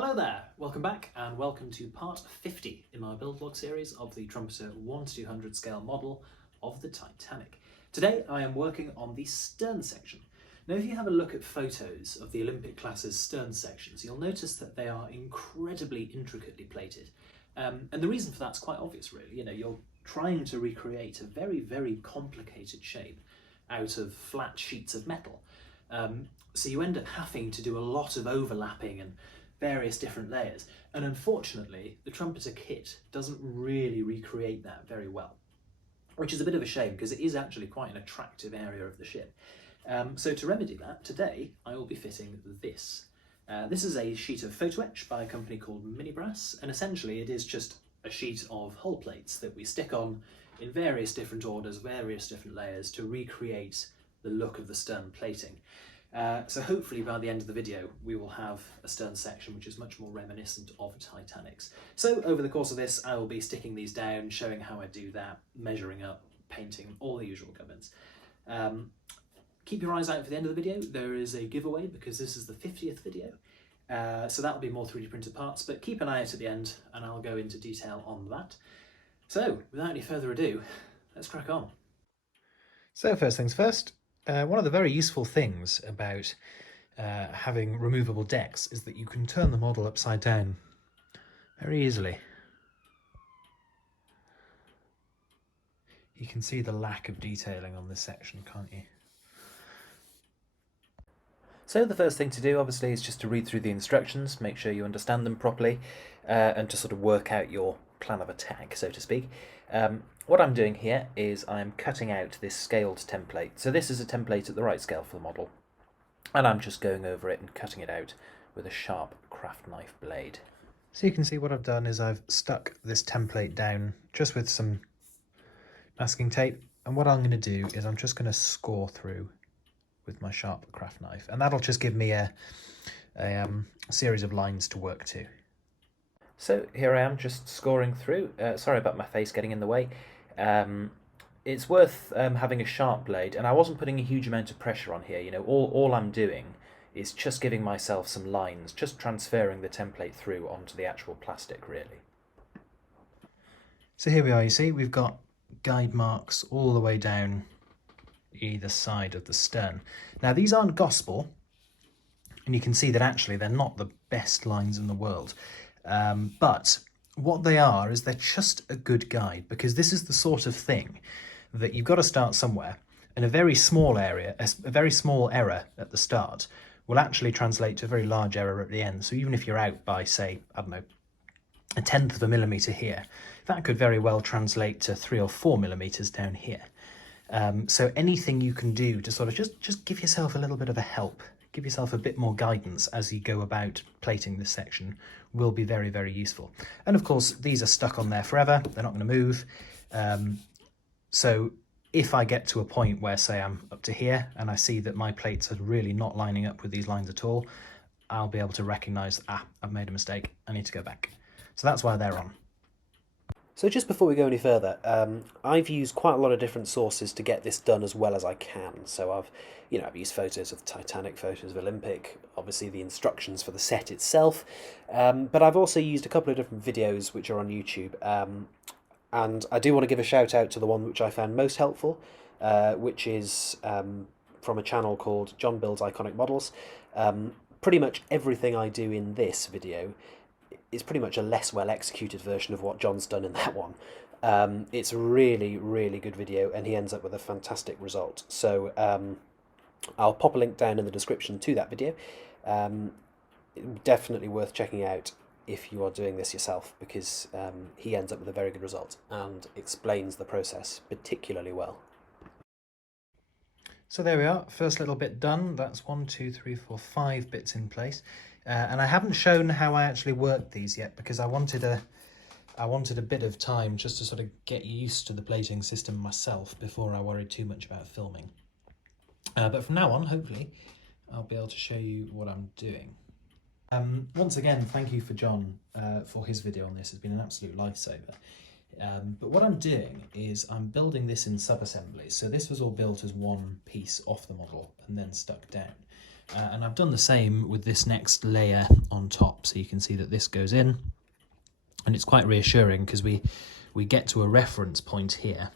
Hello there, welcome back and welcome to part 50 in my build log series of the Trumpeter 1:200 scale model of the Titanic. Today I am working on the stern section. Now if you have a look at photos of the Olympic class's stern sections, you'll notice that they are incredibly intricately plated. And the reason for that's quite obvious really. You're trying to recreate a very complicated shape out of flat sheets of metal. So you end up having to do a lot of overlapping and various different layers, and unfortunately the Trumpeter kit doesn't really recreate that very well, which is a bit of a shame because it is actually quite an attractive area of the ship. So to remedy that, today I will be fitting this. This is a sheet of photo etch by a company called Brass, and essentially it is just a sheet of hull plates that we stick on in various different orders, various different layers to recreate the look of the stern plating. So hopefully by the end of the video we will have a stern section which is much more reminiscent of Titanic's. So over the course of this I will be sticking these down, showing how I do that, measuring up, painting, all the usual gubbins. Keep your eyes out for the end of the video. There is a giveaway because this is the 50th video, so that will be more 3D printed parts, but keep an eye out at the end and I'll go into detail on that. So without any further ado, let's crack on. So first things first, one of the very useful things about having removable decks is that you can turn the model upside down very easily. You can see the lack of detailing on this section, can't you? So the first thing to do obviously is just to read through the instructions, make sure you understand them properly, and to sort of work out your plan of attack, so to speak. What I'm doing here is I'm cutting out this scaled template. So this is a template at the right scale for the model, and I'm just going over it and cutting it out with a sharp craft knife blade. So you can see what I've done is I've stuck this template down just with some masking tape, and what I'm going to do is I'm just going to score through with my sharp craft knife, and that'll just give me a series of lines to work to. So here I am just scoring through. Sorry about my face getting in the way. It's worth having a sharp blade, and I wasn't putting a huge amount of pressure on here. All I'm doing is just giving myself some lines, just transferring the template through onto the actual plastic, really. So here we are, you see, we've got guide marks all the way down either side of the stern. Now these aren't gospel, and you can see that actually they're not the best lines in the world. But what they are is they're just a good guide, because this is the sort of thing that you've got to start somewhere, and a very small area, a very small error at the start will actually translate to a very large error at the end. So even if you're out by, say, I don't know, 1/10 of a millimetre here, that could very well translate to 3 or 4 millimetres down here. So anything you can do to sort of just give yourself a little bit of a help, give yourself a bit more guidance as you go about plating this section will be very useful. And of course these are stuck on there forever, they're not going to move. So if I get to a point where, say, I'm up to here and I see that my plates are really not lining up with these lines at all, I'll be able to recognise, I've made a mistake, I need to go back. So that's why they're on. So just before we go any further, I've used quite a lot of different sources to get this done as well as I can. So I've used photos of Titanic, photos of Olympic, obviously the instructions for the set itself, but I've also used a couple of different videos which are on YouTube, and I do want to give a shout out to the one which I found most helpful, which is from a channel called John Builds Iconic Models. Pretty much everything I do in this video is pretty much a less well executed version of what John's done in that one. It's a really good video, and he ends up with a fantastic result. So I'll pop a link down in the description to that video. Definitely worth checking out if you are doing this yourself, because he ends up with a very good result and explains the process particularly well. So there we are, first little bit done. That's 1, 2, 3, 4, 5 bits in place. And I haven't shown how I actually worked these yet, because I wanted a bit of time just to sort of get used to the plating system myself before I worried too much about filming. But from now on, hopefully, I'll be able to show you what I'm doing. Once again, thank you for John for his video on this. It's been an absolute lifesaver. But what I'm doing is I'm building this in sub-assemblies. So this was all built as one piece off the model and then stuck down. And I've done the same with this next layer on top, so you can see that this goes in, and it's quite reassuring because we get to a reference point here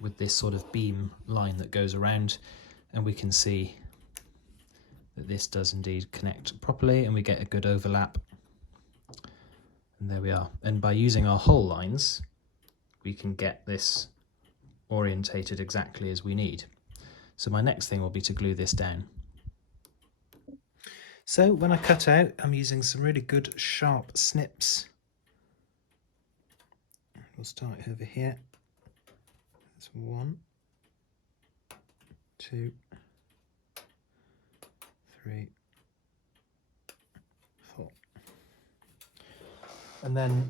with this sort of beam line that goes around, and we can see that this does indeed connect properly and we get a good overlap. And there we are. And by using our hull lines, we can get this orientated exactly as we need. So my next thing will be to glue this down. So when I cut out, I'm using some really good sharp snips. We'll start over here. That's 1, 2, 3, 4. And then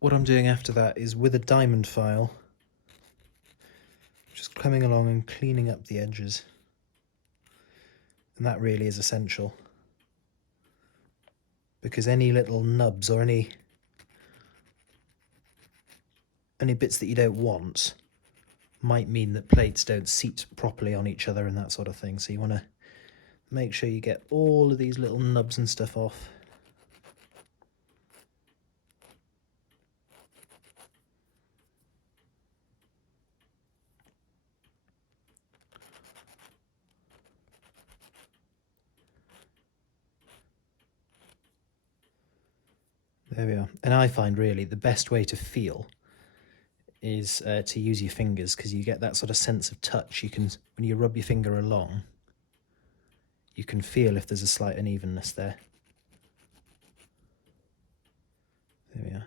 what I'm doing after that is with a diamond file, just coming along and cleaning up the edges. And that really is essential, because any little nubs or any bits that you don't want might mean that plates don't seat properly on each other and that sort of thing. So you want to make sure you get all of these little nubs and stuff off. There we are. And I find really the best way to feel is to use your fingers, because you get that sort of sense of touch. You can, when you rub your finger along, you can feel if there's a slight unevenness there. There we are.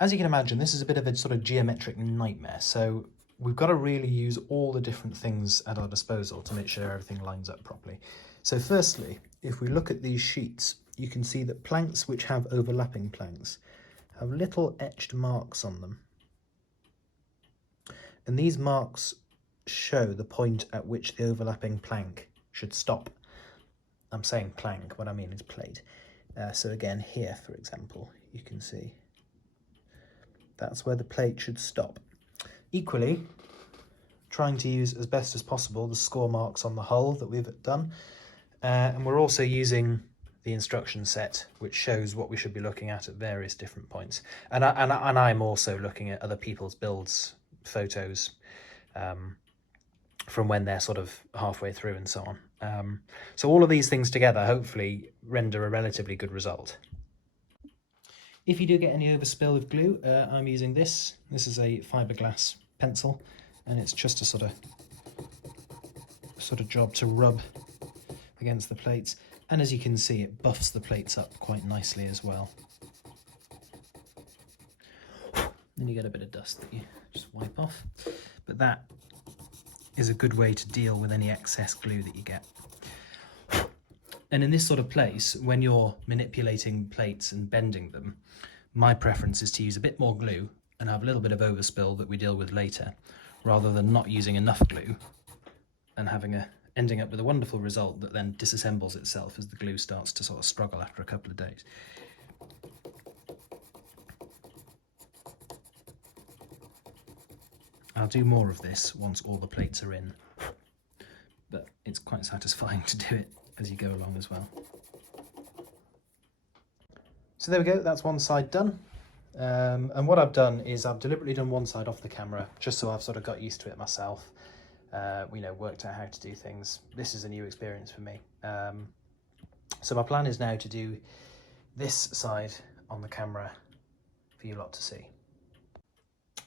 As you can imagine, this is a bit of a sort of geometric nightmare, so we've got to really use all the different things at our disposal to make sure everything lines up properly. So firstly, if we look at these sheets, you can see that planks which have overlapping planks have little etched marks on them. And these marks show the point at which the overlapping plank should stop. I'm saying plank, what I mean is plate. So again, here, for example, you can see that's where the plate should stop. Equally, trying to use as best as possible the score marks on the hull that we've done. And we're also using the instruction set, which shows what we should be looking at various different points. And I'm also looking at other people's builds, photos, from when they're sort of halfway through and so on. So all of these things together hopefully render a relatively good result. If you do get any overspill of glue, I'm using this. This is a fiberglass pencil, and it's just a sort of job to rub against the plates. And as you can see, it buffs the plates up quite nicely as well. Then you get a bit of dust that you just wipe off. But that is a good way to deal with any excess glue that you get. And in this sort of place, when you're manipulating plates and bending them, my preference is to use a bit more glue and have a little bit of overspill that we deal with later, rather than not using enough glue and ending up with a wonderful result that then disassembles itself as the glue starts to sort of struggle after a couple of days. I'll do more of this once all the plates are in, but it's quite satisfying to do it as you go along as well. So there we go, that's one side done. And what I've done is I've deliberately done one side off the camera, just so I've sort of got used to it myself, worked out how to do things. This is a new experience for me. So my plan is now to do this side on the camera for you lot to see.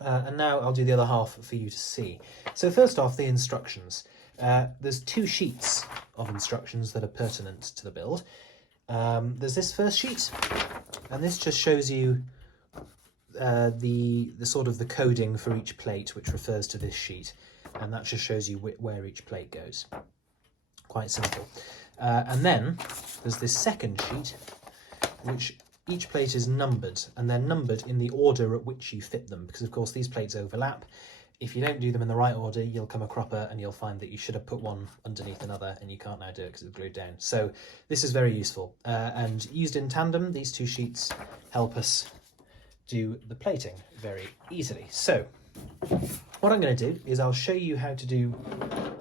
And now I'll do the other half for you to see. So first off, the instructions. There's 2 sheets of instructions that are pertinent to the build. There's this first sheet, and this just shows you the sort of the coding for each plate, which refers to this sheet, and that just shows you where each plate goes. Quite simple. And then there's this second sheet, which each plate is numbered, and they're numbered in the order at which you fit them, because of course these plates overlap. if you don't do them in the right order, you'll come a cropper and you'll find that you should have put one underneath another and you can't now do it because it's glued down. So this is very useful, and used in tandem, these two sheets help us do the plating very easily. So what I'm going to do is I'll show you how to do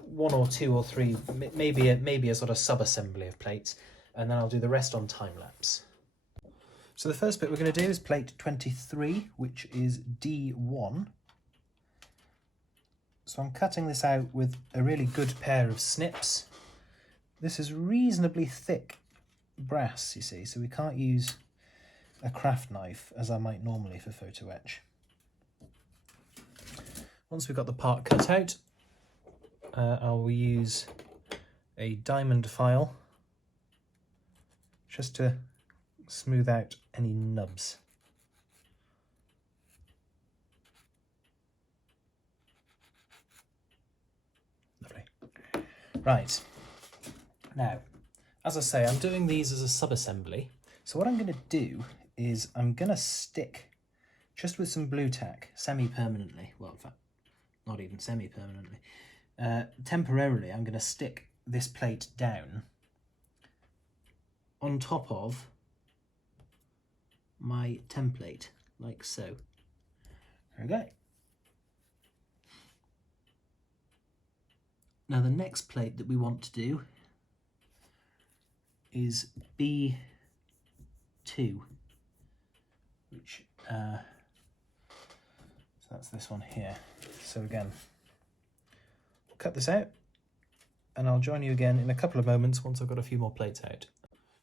one or two or three, maybe a sort of sub-assembly of plates, and then I'll do the rest on time-lapse. So the first bit we're going to do is plate 23, which is D1. So I'm cutting this out with a really good pair of snips. This is reasonably thick brass, you see, so we can't use a craft knife as I might normally for photo etch. Once we've got the part cut out, I'll use a diamond file just to smooth out any nubs. Lovely. Right, now, as I say, I'm doing these as a sub-assembly. So what I'm going to do is I'm going to stick, just with some blue tack, semi-permanently, well, in fact, not even semi-permanently, temporarily, I'm going to stick this plate down on top of my template, like so. There we go. Now the next plate that we want to do is B2, which, so that's this one here. So again, we'll cut this out and I'll join you again in a couple of moments once I've got a few more plates out.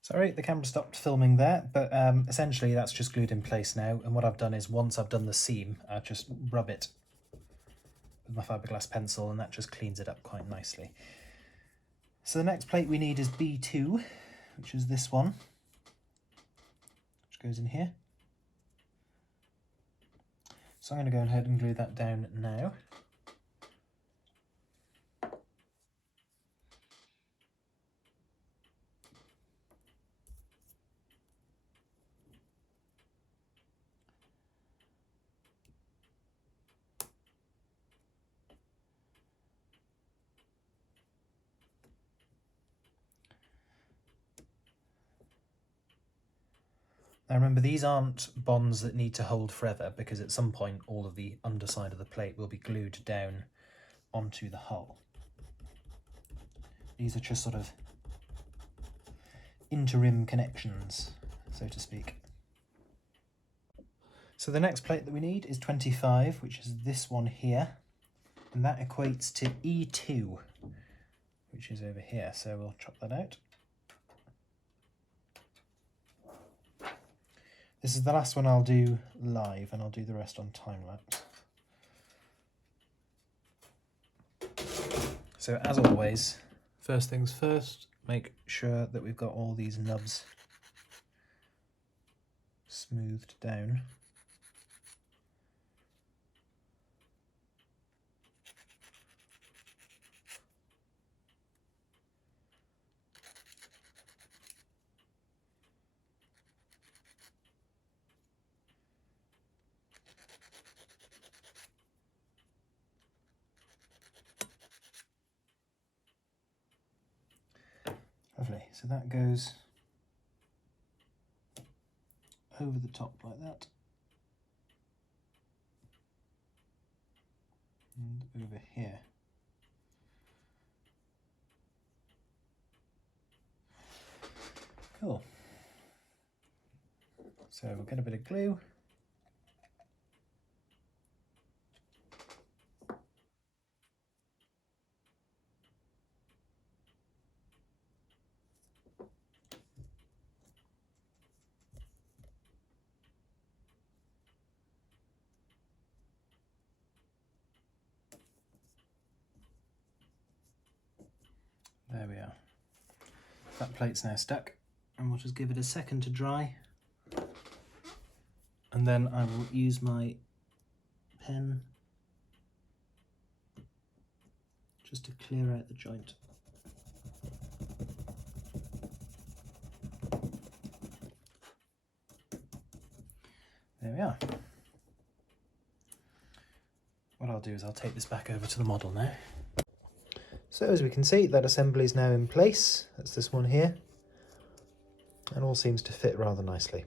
Sorry, the camera stopped filming there, but essentially that's just glued in place now, and what I've done is once I've done the seam, I just rub it with my fiberglass pencil and that just cleans it up quite nicely. So the next plate we need is B2, which is this one, which goes in here. So I'm going to go ahead and glue that down now. Now remember, these aren't bonds that need to hold forever, because at some point all of the underside of the plate will be glued down onto the hull. These are just sort of interim connections, so to speak. So the next plate that we need is 25, which is this one here, and that equates to E2, which is over here, so we'll chop that out. This is the last one I'll do live, and I'll do the rest on time-lapse. So as always, first things first, make sure that we've got all these nubs smoothed down. Lovely, so that goes over the top like that, and over here. Cool. So we'll get a bit of glue. There we are. That plate's now stuck, and we'll just give it a second to dry. And then I will use my pen just to clear out the joint. There we are. What I'll do is I'll take this back over to the model now. So as we can see, that assembly is now in place. That's this one here. And all seems to fit rather nicely.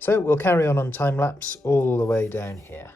So we'll carry on time lapse all the way down here.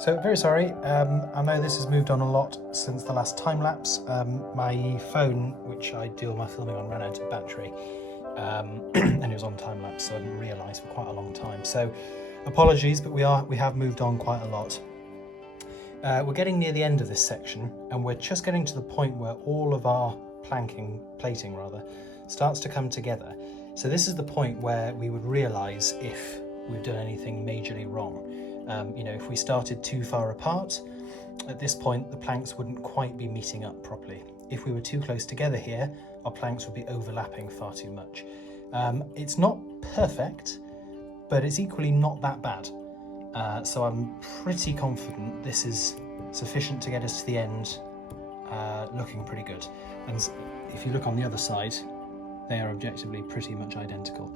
So very sorry, I know this has moved on a lot since the last time lapse. My phone, which I do all my filming on, ran out of battery and it was on time lapse, so I didn't realise for quite a long time. So apologies, but we have moved on quite a lot. We're getting near the end of this section, and we're just getting to the point where all of our plating rather, starts to come together. So this is the point where we would realise if we've done anything majorly wrong. You know, if we started too far apart, at this point the planks wouldn't quite be meeting up properly. If we were too close together here, our planks would be overlapping far too much. It's not perfect, but it's equally not that bad. So I'm pretty confident this is sufficient to get us to the end looking pretty good. And if you look on the other side, they are objectively pretty much identical.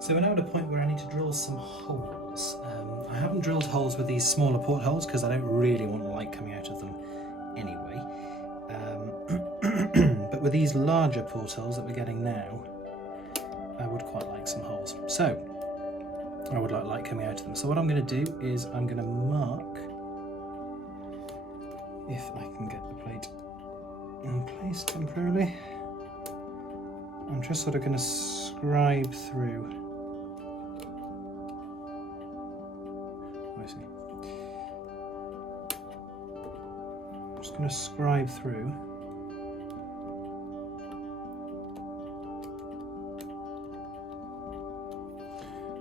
So we're now at a point where I need to drill some holes. I haven't drilled holes with these smaller portholes because I don't really want light coming out of them anyway. But with these larger portholes that we're getting now, I would quite like some holes. So I would like light coming out of them. So what I'm going to do is I'm going to mark, if I can get the plate in place temporarily, I'm just sort of going to scribe through. I'm just going to scribe through.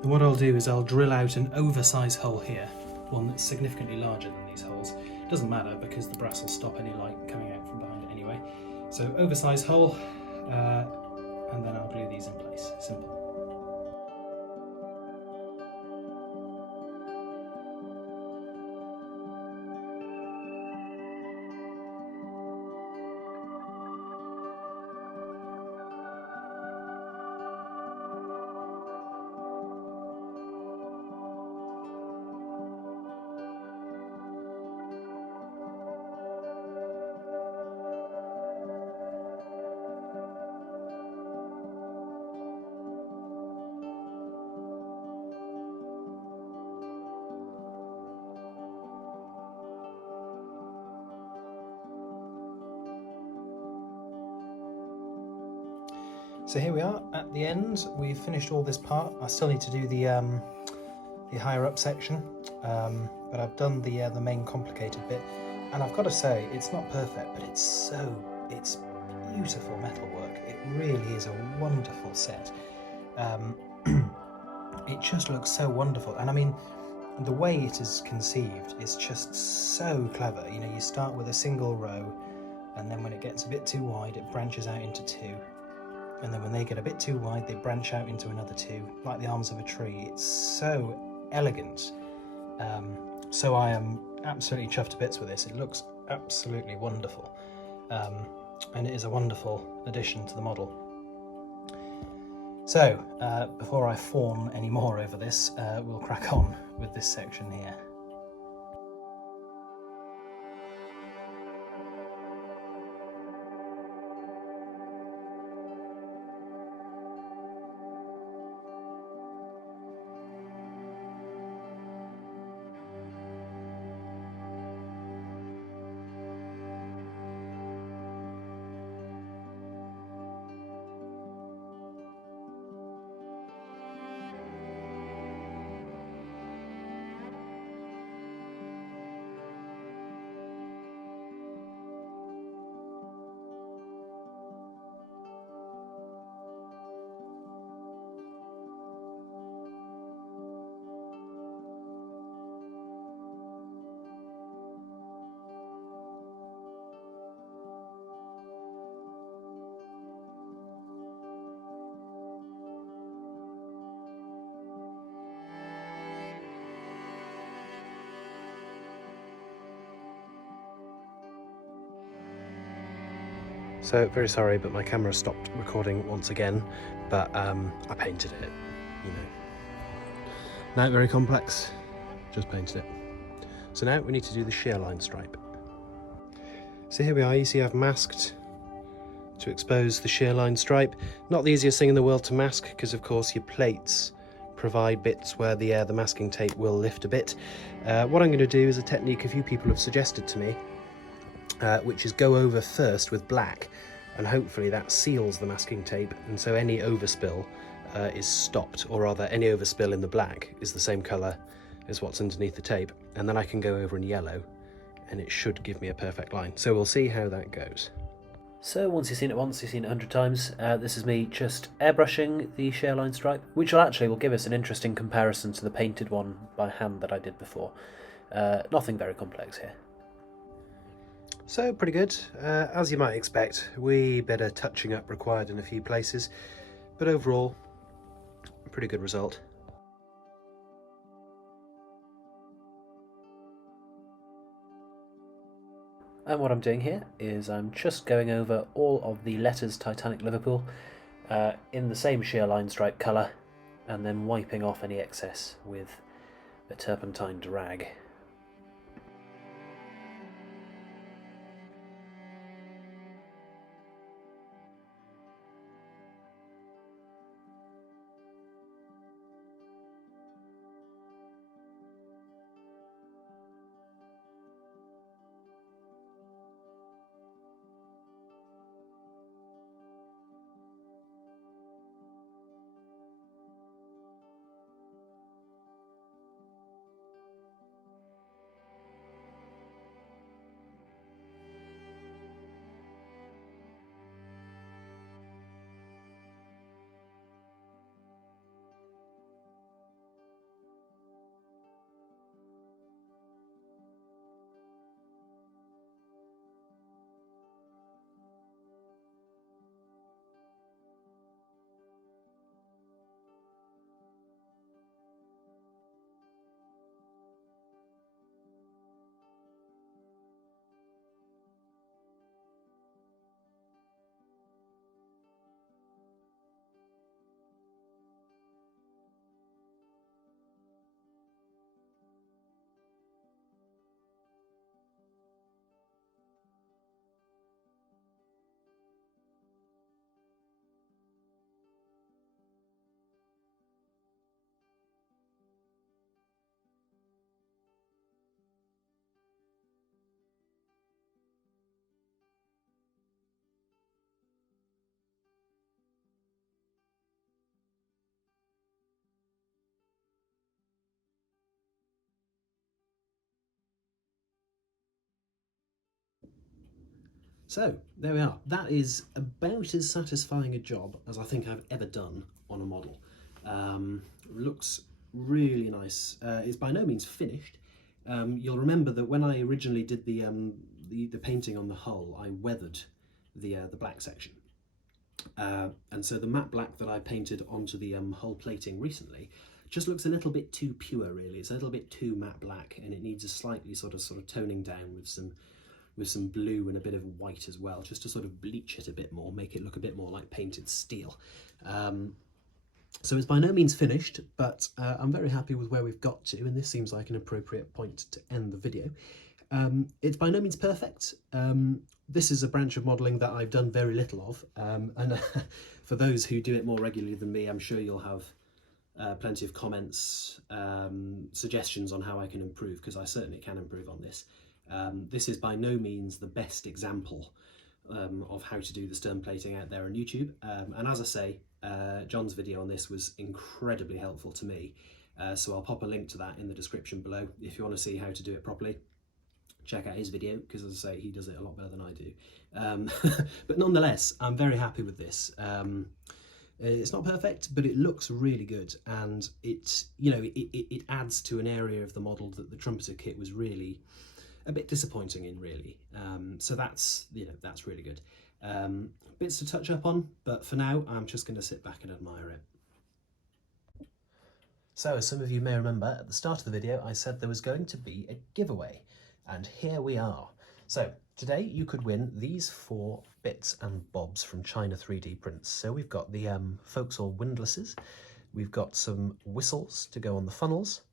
And what I'll do is I'll drill out an oversized hole here, one that's significantly larger than these holes. It doesn't matter because the brass will stop any light coming out from behind it anyway. So oversized hole, and then I'll glue these in place. Simple. So here we are at the end. We've finished all this part. I still need to do the higher up section. but I've done the main complicated bit, and I've got to say it's not perfect, but it's beautiful metalwork. It really is a wonderful set. It just looks so wonderful, and I mean the way it is conceived is just so clever. You know, you start with a single row, and then when it gets a bit too wide it branches out into two, and then when they get a bit too wide they branch out into another two, like the arms of a tree. It's so elegant. So I am absolutely chuffed to bits with this. It looks absolutely wonderful, and it is a wonderful addition to the model. So before I fawn any more over this, we'll crack on with this section here. So, very sorry, but my camera stopped recording once again, but I painted it, you know. Not very complex, just painted it. So now we need to do the shear line stripe. So here we are, you see I've masked to expose the shear line stripe. Not the easiest thing in the world to mask, because of course your plates provide bits where the masking tape will lift a bit. What I'm going to do is a technique a few people have suggested to me, which is go over first with black, and hopefully that seals the masking tape, and so any overspill is stopped, or rather any overspill in the black is the same colour as what's underneath the tape, and then I can go over in yellow and it should give me a perfect line. So we'll see how that goes. So once you've seen it once, you've seen it 100 times. This is me just airbrushing the shear line stripe, which will give us an interesting comparison to the painted one by hand that I did before. Nothing very complex here. So pretty good. As you might expect, wee bit of touching up required in a few places, but overall, pretty good result. And what I'm doing here is I'm just going over all of the letters Titanic Liverpool in the same shear line stripe colour, and then wiping off any excess with a turpentine rag. So there we are. That is about as satisfying a job as I think I've ever done on a model. Looks really nice. It's by no means finished. You'll remember that when I originally did the painting on the hull, I weathered the black section. And so the matte black that I painted onto the hull plating recently just looks a little bit too pure, really. It's a little bit too matte black, and it needs a slightly sort of toning down with some blue and a bit of white as well, just to sort of bleach it a bit more, make it look a bit more like painted steel. So it's by no means finished, but I'm very happy with where we've got to, and this seems like an appropriate point to end the video. It's by no means perfect. This is a branch of modelling that I've done very little of, and for those who do it more regularly than me, I'm sure you'll have plenty of comments, suggestions on how I can improve, because I certainly can improve on this. This is by no means the best example of how to do the stern plating out there on YouTube, and as I say, John's video on this was incredibly helpful to me, so I'll pop a link to that in the description below if you want to see how to do it properly. Check out his video, because as I say, he does it a lot better than I do. But nonetheless, I'm very happy with this. It's not perfect, but it looks really good, and it adds to an area of the model that the Trumpeter kit was really a bit disappointing in, really. So that's really good. Bits to touch up on, but for now I'm just going to sit back and admire it. So as some of you may remember, at the start of the video I said there was going to be a giveaway, and here we are. So today you could win these 4 bits and bobs from China 3D prints. So we've got the Vauxhall windlasses, we've got some whistles to go on the funnels,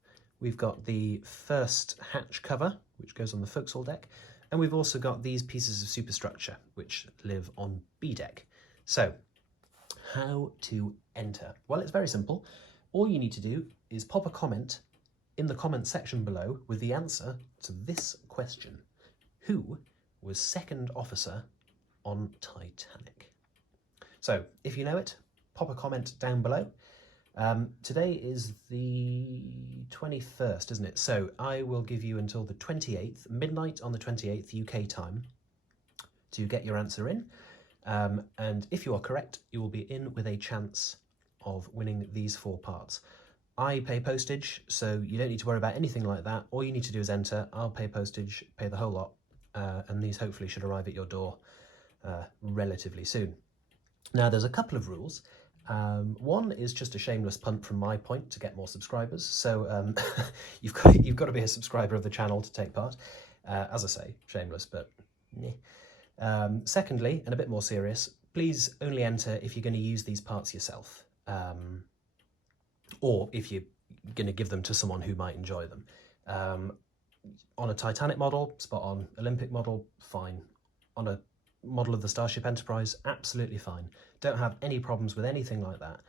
we've got the first hatch cover which goes on the Vauxhall deck, and we've also got these pieces of superstructure which live on B deck. So how to enter? Well, it's very simple. All you need to do is pop a comment in the comment section below with the answer to this question: who was second officer on Titanic? So if you know it, pop a comment down below. Today is the 21st, isn't it? So I will give you until the 28th, midnight on the 28th UK time, to get your answer in. And if you are correct, you will be in with a chance of winning these 4 parts. I pay postage, so you don't need to worry about anything like that. All you need to do is enter. I'll pay postage, pay the whole lot, and these hopefully should arrive at your door relatively soon. Now, there's a couple of rules. One is just a shameless punt from my point to get more subscribers. So you've got to be a subscriber of the channel to take part. As I say, shameless, but meh. Secondly, and a bit more serious, please only enter if you're going to use these parts yourself. Or if you're going to give them to someone who might enjoy them. On a Titanic model, spot on. Olympic model, fine. On a model of the Starship Enterprise, absolutely fine. Don't have any problems with anything like that.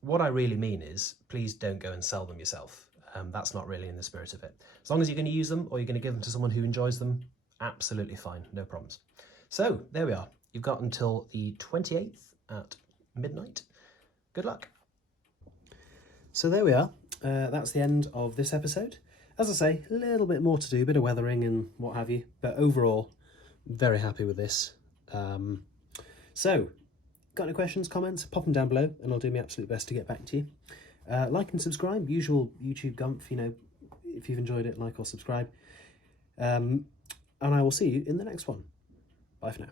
What I really mean is, please don't go and sell them yourself. That's not really in the spirit of it. As long as you're going to use them, or you're going to give them to someone who enjoys them, absolutely fine, no problems. So, there we are. You've got until the 28th at midnight. Good luck. So there we are. That's the end of this episode. As I say, a little bit more to do, a bit of weathering and what have you, but overall, very happy with this. So, got any questions, comments, pop them down below, and I'll do my absolute best to get back to you. Like and subscribe, usual YouTube gumph, if you've enjoyed it, like or subscribe. And I will see you in the next one. Bye for now.